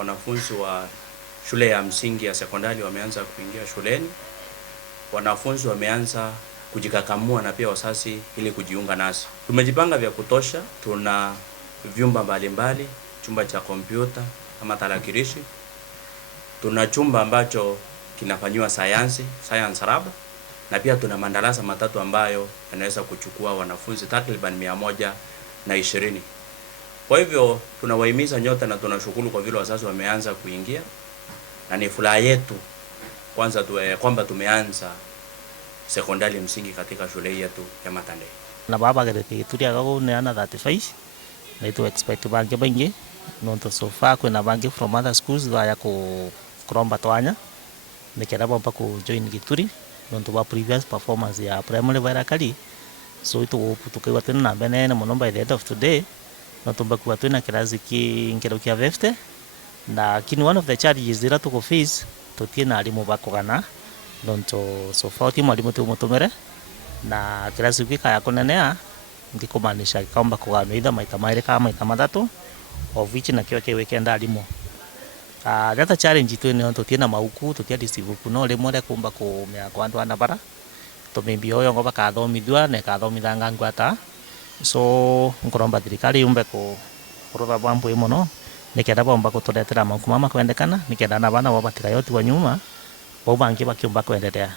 Wanafunzi wa shule ya msingi ya sekondari wameanza kuingia shuleni. Wanafunzi wameanza kujikakamua na pia wazazi ili kujiunga nasi. Tumejipanga vya kutosha, tuna vyumba mbalimbali, chumba cha kompyuta ama tarakilishi. Tuna chumba ambacho kinafanywa science lab, na pia tuna madarasa matatu ambayo yanaweza kuchukua wanafunzi takriban 120. Kwa hivyo tunawahimiza nyote na tunashukuru kwa vile wazazi wameanza kuingia, na ni furaha yetu kwanza kwamba tumeanza sekondari msingi katika shule yetu ya Matandei. Na baba gereti turia gago ne ana 35 na to expect bange bange no to so far kuna bange from other schools ya ku kromba twanya nikera baba ku join Gituri no to ba previous performance ya primary bara kali, so itu tukaiwa tena na bene muno by the end of today no to ba ku tena kirasi ki ngero kia vefte na kini one of the challenges dira to face to tina alimu bakogana no to so far timu alimu to mutumere na kirasi kika ya kunenea ndikumaanisha kwamba kugano either maita maire kama maita matatu of which na kio kiwekenda alimu. That challenge tu ni tutina mauku tutia disivuku no le more kumba ku mea kwandu ana bara to maybe oyo ngoba ka thomithwa ne ka thomithanga ngwata, so ngoromba thirikari yumbe ku kurora bambu imono nikenda bomba kuturetera mauku mama kwendekana nikenda na bana wabatika yoti wa nyuma bo bangi bakiumba kwendelea.